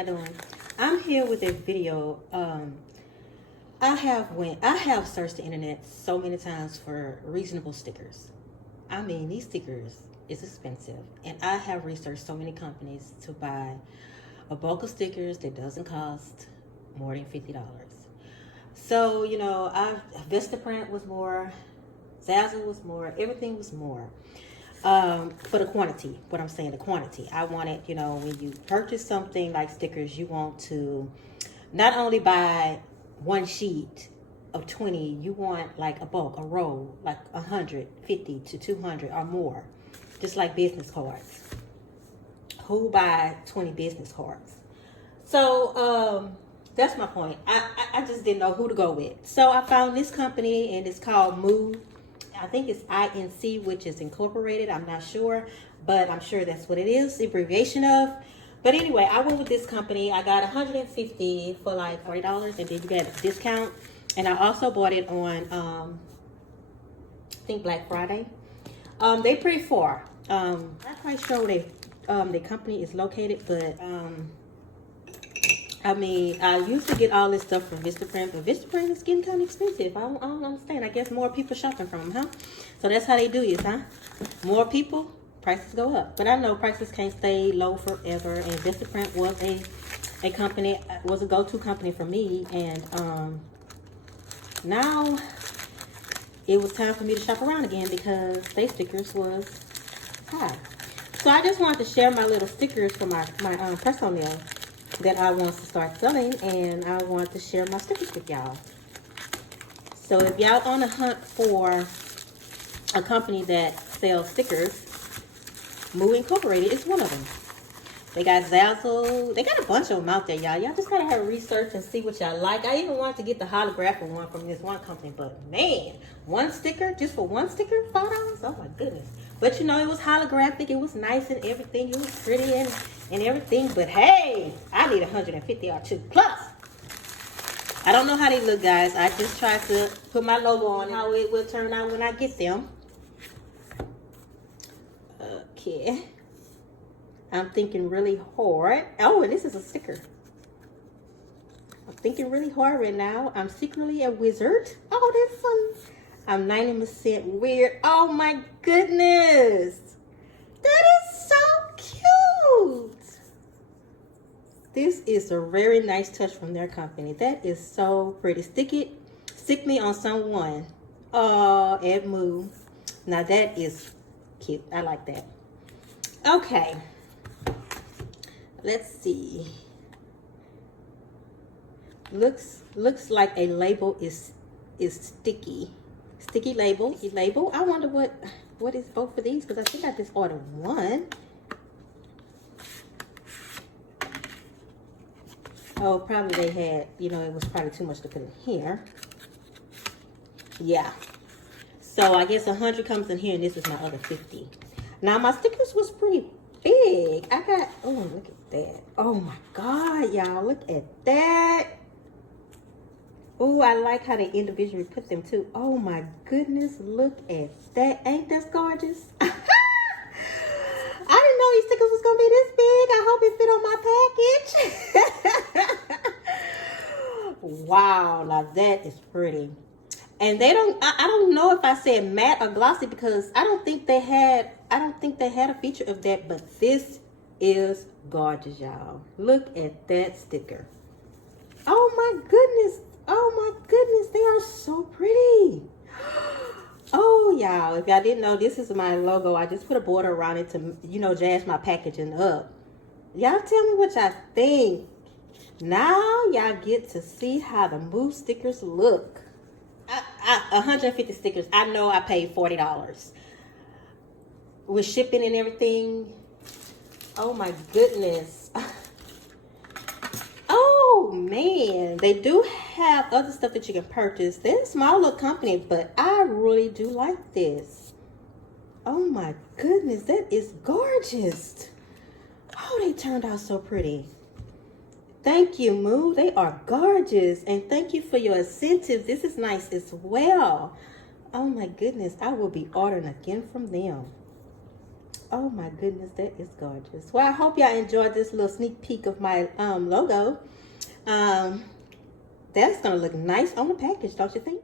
y'all doing? I'm here with a video. I have searched the internet so many times for reasonable stickers. I mean, these stickers is expensive, and I have researched so many companies to buy a bulk of stickers that doesn't cost more than $50. So Vistaprint was more, Zazzle was more, everything was more. For the quantity, what I'm saying, the quantity. I wanted, when you purchase something like stickers, you want to not only buy one sheet of 20, you want like a bulk, a roll, like 150 to 200 or more, just like business cards. Who buy 20 business cards? So that's my point. I just didn't know who to go with. So I found this company, and it's called Move. I think it's INC, which is incorporated. I'm not sure, but I'm sure that's what it is, the abbreviation of. But anyway, I went with this company. I got 150 for like $40, and then you get a discount. And I also bought it on, I think Black Friday. They pretty far. Not quite sure where the company is located, but I mean, I used to get all this stuff from Vistaprint, but Vistaprint is getting kind of expensive. I don't understand. I guess more people shopping from them, huh? So that's how they do it, huh? More people, prices go up. But I know prices can't stay low forever, and Vistaprint was a company, was a go-to company for me, and now it was time for me to shop around again because their stickers was high. So I just wanted to share my little stickers for my press-on nails that I want to start selling, and I want to share my stickers with y'all. So if y'all on a hunt for a company that sells stickers, Moo Incorporated is one of them. They got Zazzle. They got a bunch of them out there, y'all. Y'all just gotta have research and see what y'all like. I even wanted to get the holographic one from this one company, but man, one sticker, just for one sticker, $5? Oh my goodness. But it was holographic, it was nice and everything, it was pretty and everything, but hey, I need 150 or two plus. I don't know how they look, guys. I just tried to put my logo on how it will turn out when I get them. Okay. I'm thinking really hard. Oh, and this is a sticker. I'm thinking really hard right now. I'm secretly a wizard. Oh, that's fun. I'm 90% weird. Oh my goodness. That is so cute. This is a very nice touch from their company. That is so pretty. Stick me on someone. Oh, Ed Moo. Now that is cute. I like that. Okay. Let's see. Looks like a label is sticky. Sticky label. I wonder what is both of these, because I think I just ordered one. Oh, probably they had, it was probably too much to put in here. Yeah. So I guess 100 comes in here, and this is my other 50. Now my stickers was pretty big. Oh, look at that. Oh my God, y'all, look at that. Oh, I like how they individually put them too. Oh my goodness, look at that. Ain't that gorgeous? I didn't know these stickers was gonna be this big. I hope it fit on my package. Wow, now that is pretty. And they don't, I don't know if I said matte or glossy, because I don't think they had a feature of that, but this is gorgeous, y'all. Look at that sticker. Oh my goodness. Oh my goodness. They are so pretty. Oh, y'all, if y'all didn't know, this is my logo. I just put a border around it to, jazz my packaging up. Y'all tell me what y'all think. Now y'all get to see how the Moo stickers look. 150 stickers. I know I paid $40 with shipping and everything. Oh my goodness. Oh man, they do have other stuff that you can purchase. They're a small little company, but I really do like this. Oh my goodness, that is gorgeous. Oh, they turned out so pretty. Thank you, Moo. They are gorgeous. And thank you for your incentives. This is nice as well. Oh my goodness. I will be ordering again from them. Oh my goodness, that is gorgeous. Well, I hope y'all enjoyed this little sneak peek of my logo. Um, that's gonna look nice on the package, don't you think?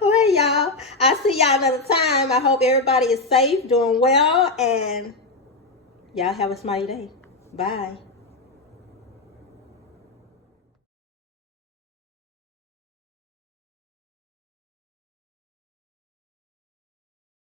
Well, y'all, I'll see y'all another time. I hope everybody is safe, doing well, and y'all have a smiley day. Bye.